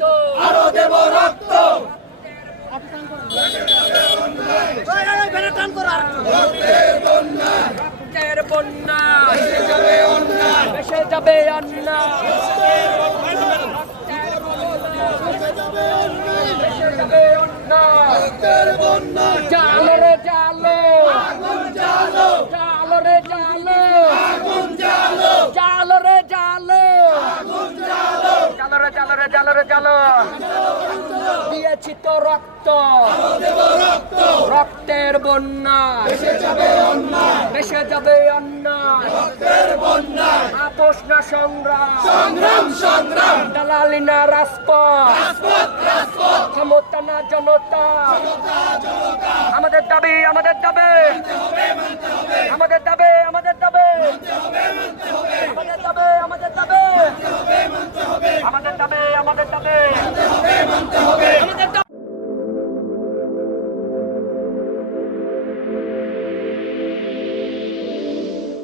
রক্ত, আরো দেব রক্ত, রক্তের বন্যা, ভেসে যাবে অন্যায়, ভেসে যাবে অন্যায়, ভেসে যাবে অন্যায়। রক্তের বন্যায়, জালো রে জালো, আগুন জ্বালো, জালো রে জালো, আগুন জ্বালো, জালো রে জালো, আগুন জ্বালো, জালো রে জালো রে জালো রে জালো। দিয়েছি তো রক্ত, আরো দেব রক্ত, রক্তের বন্যা, ভেসে যাবে অন্যায়, ভেসে যাবে অন্যায়। রক্তের বন্যায়, আপোষ না সংগ্রাম, সংগ্রাম সংগ্রাম, দালালি না রাজপথ, রাজপথ রাজপথ, ক্ষমতা না জনতা। আমাদের দাবি, আমাদের দাবি, আমাদের দাবি, আমাদের দাবি, আমাদের দাবি, আমাদের দাবি, আমাদের দাবি, আমাদের দাবি।